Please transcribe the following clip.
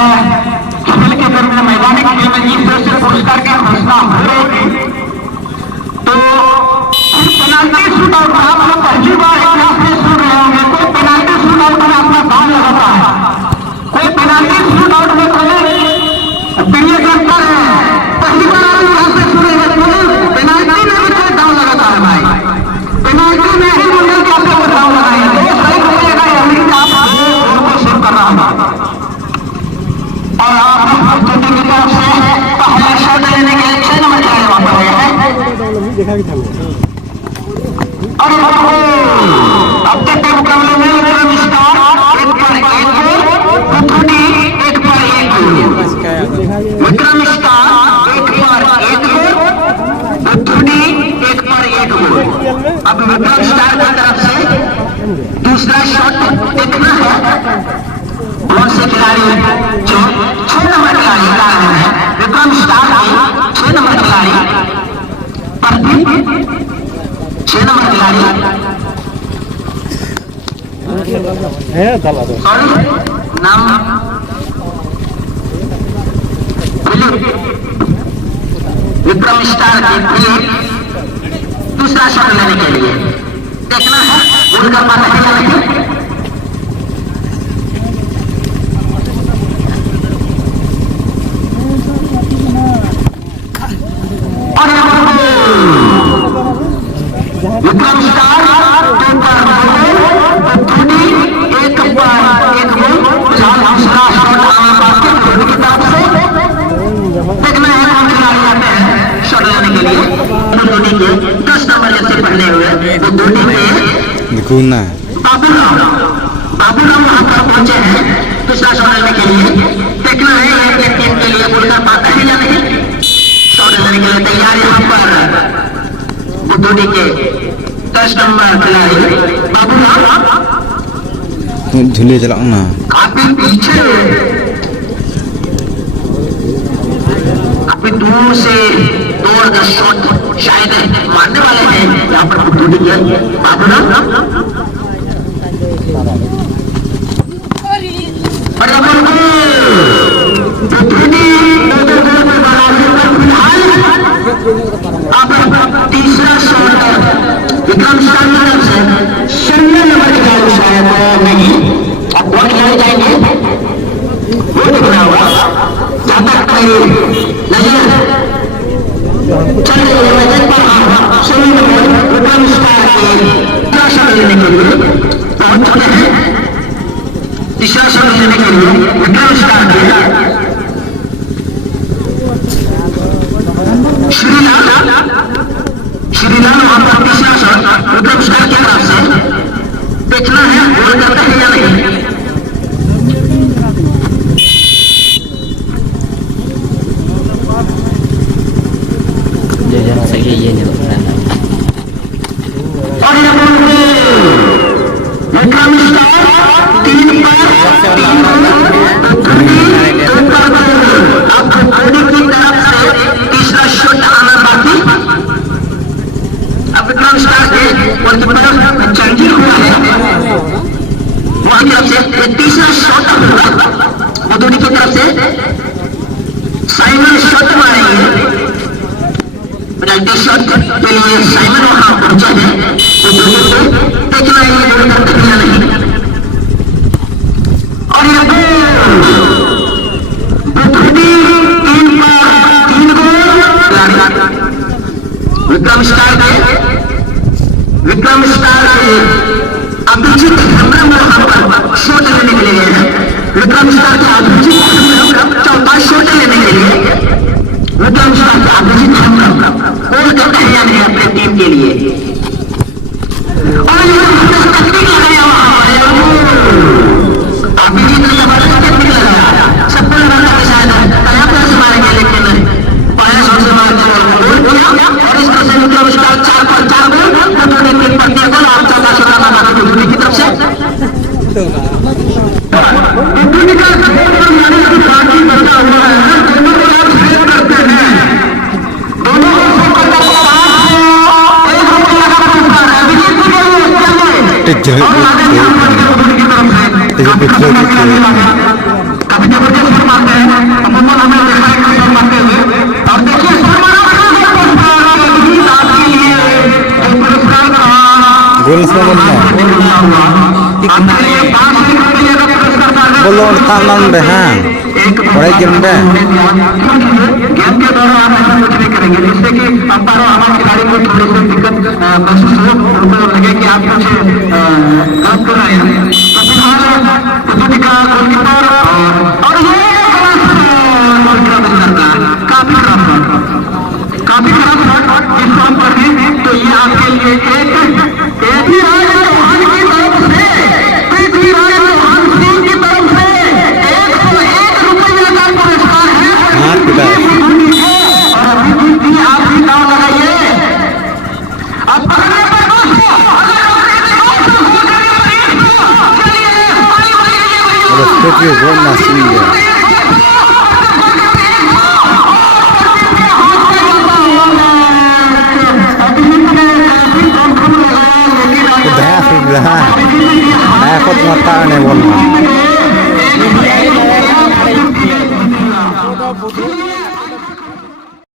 है खेल के दरमियान मैदानी खेल में जिस तरह से पुरस्कार की घोषणा हो रही थी तो पेनाल्टी शूट आउट में आप लोग पहली बार इतिहास में सुन रहे होंगे कोई पेनाल्टी शूट आउट में अपना दाम लगाता है कोई पेनाल्टी शूट आउट में कोई प्रिय करता है पहली बार आप यहाँ से सुनेंगे कोई पेनाल्टी में भी कोई दाम लगाता है भाई पेनाल्टी में ही मुंडल के आपको दाम लगाएंगे तो सही बोलेगा यही आप उनको शुरू कर रहा हूँ और आप प्रस्तुति की तरफ से पहले शॉट लेने के लिए 6 नंबर खिलाड़ी वहां पर है और अब तक के मुकाबले में विक्रम स्टार 1 पर 1 गोल पुथुडी 1 पर 1 गोल विक्रम स्टार 1 पर 1 गोल पुथुडी 1 पर 1 गोल अब विक्रम स्टार की तरफ से दूसरा शॉट देखना है कौन से खिलाड़ी जो 6 नंबर खिलाड़ी है विक्रम स्टार के 6 नंबर खिलाड़ी प्रदीप 6 नंबर खिलाड़ी नाम विक्रम स्टार के दूसरा शॉट लेने के लिए देखना है गोल कर पाते हैं या नहीं विक्रम स्टार 2 पर 2 पुथुडी 1 पर 1 गोल फिलहाल दूसरा शॉट आना बाकी की तरफ से देखना है कौन खिलाड़ी आते हैं शॉट लेने के लिए पुथुडी के 10 नंबर जैसे पहले हुए पुथुडी में बाबूराम वहां पर पहुंचे हैं दूसरा शॉट लेने के लिए देखना है एक टीम के लिए गोल कर पाता है या नहीं शॉट लेने के लिए तैयार यहाँ पर पुथुडी के 10 नंबर खिलाड़ी बाबूराम झूले चलाओ ना काफी पीछे काफी दूर से दौड़ का शॉट शायद मारने वाले हैं यहाँ पर पुथुडी के बाबूराम पुथुडी अब तीसरा शॉट विक्रम स्टार की तरफ से 16 नंबर खिलाड़ी शायद नहीं अब कौन खिलाड़ी जाएंगे वो दिखना होगा जब तक नजर चल रही है मैं देख पा रहा हूँ 16 नंबर विक्रम स्टार के शॉट लेने के लिए पहुंच चुके हैं तीसरा शॉट लेने के लिए विक्रम स्टार के श्रीलाल वहां पर तीसरा शॉट विक्रम स्टार की तरफ से देखना है गोल करते हैं या नहीं सही ये नहीं और विक्रम स्टार 3 पर 3 अब पुथुडी की तरफ से तीसरा शॉट आना बाकी अब विक्रम स्टार के चेंजिंग हुआ है वहां की तरफ से तीसरा शॉट होगा पुथुडी की तरफ से साइमन शॉट मारेंगे पेनल्टी शॉट के लिए साइमन वहां पहुंचे हैं देखना है ये गोल करते हैं या नहीं और ये पुथुडी 3 पर 3 गोल विक्रम स्टार के अभिजीत हेम्ब्रम वहां पर शॉट लेने के लिए है विक्रम स्टार के अभिजीत हेम्ब्रम चौथा शॉट लेने के लिए विक्रम स्टार के अभिजीत हेम्ब्रम गोल करते हैं या नहीं अपने टीम के लिए और तकनीक लगाया अभिजीत ने जबरदस्त तकनीक लगाया सबको लगा था शायद तया प्लस मारेंगे लेकिन पहले शॉट से मार दिया और इस तरह से विक्रम स्टार 4 पर 4 गोल पुथुडी 3 पर 3 गोल आप चौथा शॉट आना बाकी पुथुडी की तरफ से पुथुडी का गोल मारने की बाकी बचा हुआ है दोनों को आप सेव करते हैं दोनों को सेव करते हैं एक रुपये लगा पूछता है अभिजीत को काफी जबरदस्त बोलना बोलो थाना उन्हें हाँ बड़े गिरने गेम के दौरान आप ऐसा कुछ नहीं करेंगे जिससे कि अंपायर हमारे खिलाड़ी को थोड़ी सी दिक्कत महसूस हो, उनको लगे कि आप कुछ गलत कर रहे हैं। तो फिलहाल प्रस्तुति का गोलकीपर और ये काफी खराब शॉट जिसको हम पढ़े तो ये आपके लिए एक पृथ्वीराज चौहान की तरफ से पृथ्वीराज चौहान सिंह की तरफ से 101 रुपये का पुरस्कार है। और अभी भी आप भी दाव लगाइए। अब पकड़ने पर Dah, aku mata nih bola.